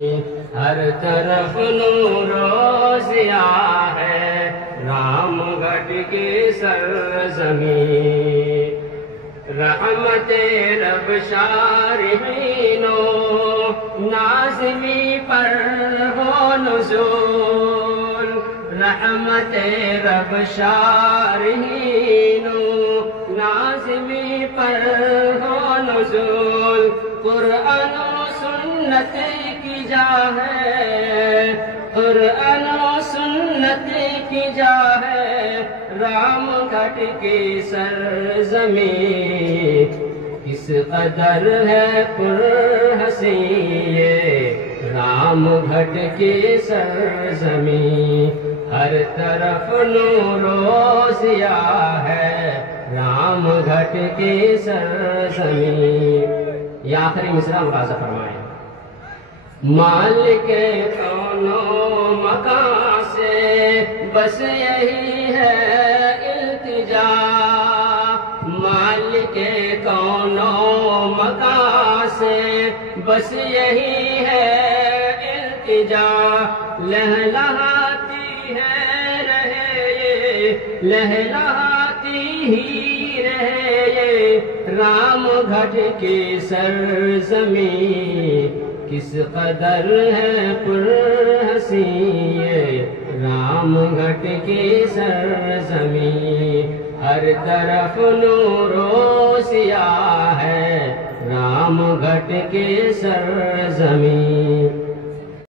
ہر طرف نور و ضیاء ہے رام گھٹ کی سرزمین، رحمت رب شارحین و نازمی پر ہو نزول، رحمت رب شارحین و نازمی پر ہو نزول، قرآن و سنت کی جا ہے، قرآن و سنت کی جا ہے رام گھٹ کی سرزمین، کس قدر ہے پر حسین یہ رام گھٹ کی سرزمین، ہر طرف نور و ضیاء ہے رام گھٹ کی سرزمین۔ یہ آخری مصرع ملاحظہ فرمائیں، مالک کون و مکان سے بس یہی ہے التجا، مالک کون و مکان سے بس یہی ہے التجا، لہلہاتی ہے رہے یہ، لہلہاتی ہی رہے یہ رام گھٹ کی سرزمین، کس قدر ہے پر حسین یہ رام گھٹ کی سرزمین، ہر طرف نور و ضیاء ہے رام گھٹ کی سرزمین۔